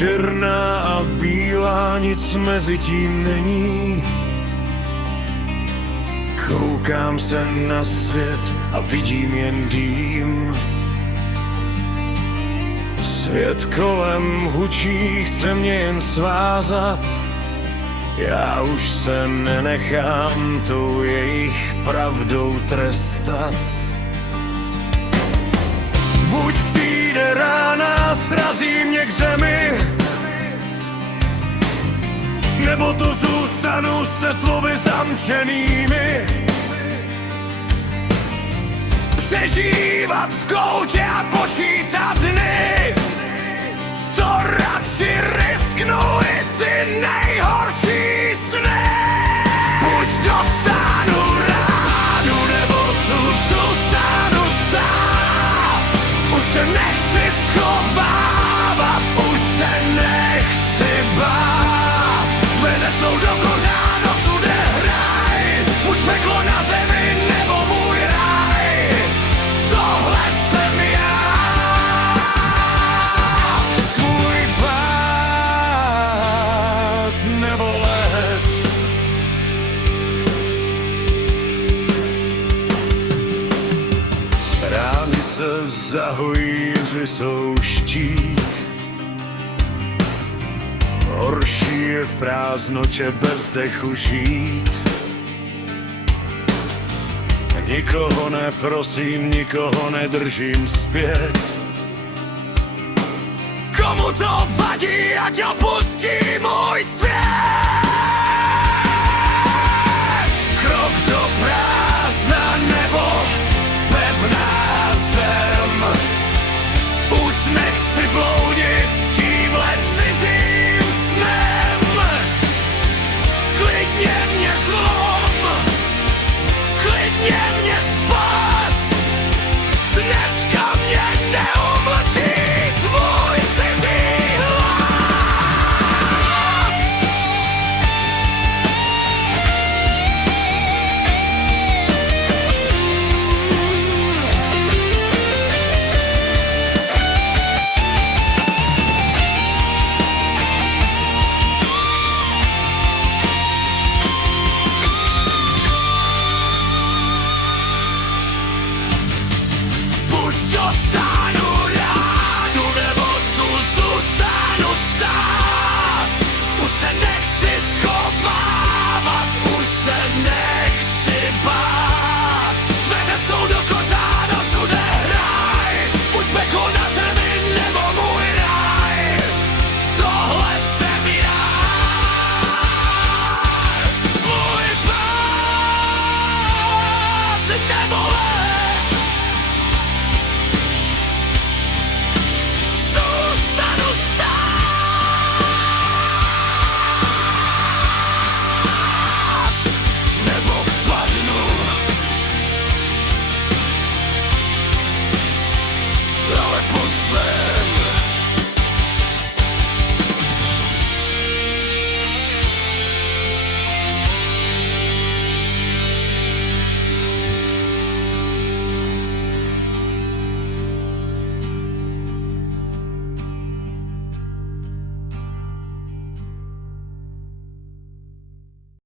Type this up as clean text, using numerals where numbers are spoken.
černá a bílá, nic mezi tím není. Koukám se na svět a vidím jen dým. Svět kolem hučí, chce mě jen svázat. Já už se nenechám tou jejich pravdou trestat. Buď přijde rána, srazí mě k zemi, nebo tu zůstanu se slovy zamčenými. Přežívat v koutě a počítat dny, to radši risknu i ty nejhorší sny. Buď dostanu ránu, nebo tu zůstanu stát. Už se nechci schovávat, už se nechci bát. Dveře jsou do kořán, osude hraj. Buď peklo na zemi, nebo můj raj. Tohle jsem já, můj pád nebo let. Rány se zahojí, zvysou štít. Horší je v prázdnotě bez dechu žít. Nikoho neprosím, nikoho nedržím zpět. Komu to vadí, ať opustí můj svět. Krok do prázdna nebo pevná zem. Už nechci bloudit tímhle cizím snem. Klidně mě zlom, klidně mě spas. Dneska mě neumlčí tvůj cizí hlas. Buď dostal